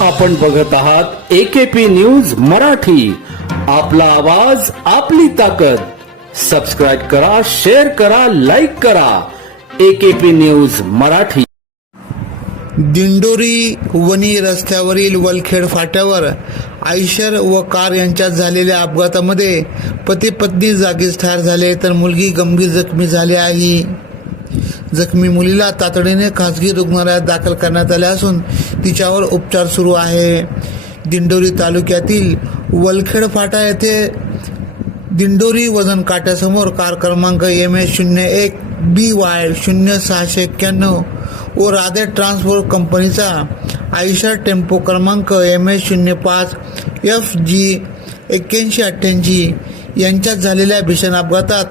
आपण बघत आहात एकेपी न्यूज मराठी. आपला आवाज आपली ताकद. सबस्क्राईब करा शेअर करा लाईक करा. AKP news Marathi. Dindori Wani रस्त्यावरील वलखेड फाट्यावर आयशर व कार यांच्यात झालेल्या अपघातामध्ये पती पत्नी जागीच ठार झाले तर मुलगी गंभीर जखमी झाली आहे. जखमी मुलीला तातडीने खासगी रुग्णालयात दाखल करण्यात आले असून तिच्यावर उपचार सुरू आहे. दिंडोरी तालुक्यातील वलखेड फाटा येथे दिंडोरी वजन काट्यासमोर कार क्रमांक एम एस शून्य एक बी वाय शून्य सहाशे एक्क्याण्णव व राधे ट्रान्सपोर्ट कंपनीचा आयशर टेम्पो क्रमांक एम एस शून्य पाच एफ जी एक्क्याऐंशी अठ्ठ्याऐंशी. यांच्यात झालेल्या भीषण अपघातात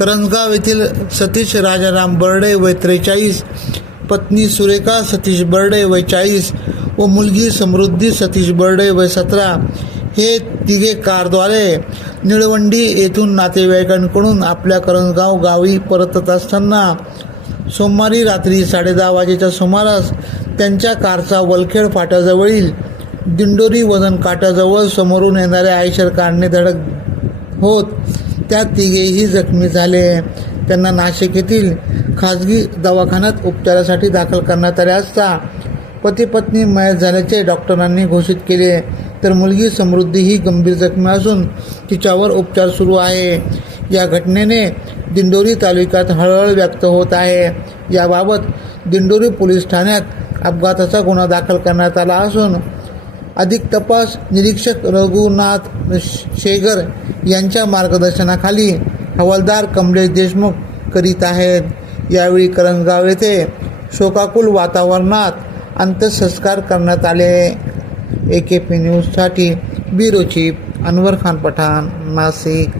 करंजगाव येथील सतीश राजाराम बर्डे वय त्रेचाळीस पत्नी सुरेखा सतीश बर्डे वय चाळीस व मुलगी समृद्धी सतीश बर्डे वय सतरा हे तिघे कारद्वारे निळवंडी येथून नातेवाईकांकडून आपल्या करंजगाव गावी परतत असताना सोमवारी रात्री साडेदहा वाजेच्या सुमारास त्यांच्या कारचा वलखेड फाट्याजवळील दिंडोरी वजन काट्याजवळ समोरून येणाऱ्या आयशर कारने धडक होत त्या तिघेही जखमी झाले. त्यांना नाशिक येथील खाजगी दवाखान्यात उपचारासाठी दाखल करण्यात आले असता पती पत्नी मयत झाल्याचे डॉक्टरांनी घोषित केले. तर मुलगी समृद्धी ही गंभीर जखमी असून तिच्यावर उपचार सुरू आहे. या घटनेने दिंडोरी तालुक्यात हळहळ व्यक्त होत आहे. याबाबत दिंडोरी पोलीस ठाण्यात अपघाताचा गुन्हा दाखल करण्यात आला असून अधिक तपास निरीक्षक रघुनाथ शेगर यांच्या मार्गदर्शनाखाली हवालदार कमलेश देशमुख करीत आहेत. यावेळी करंजगाव येथे शोकाकुल वातावरणात अंत्यसंस्कार करण्यात आले. ए के पी न्यूजसाठी ब्युरो चीफ अनवर खान पठाण नाशिक.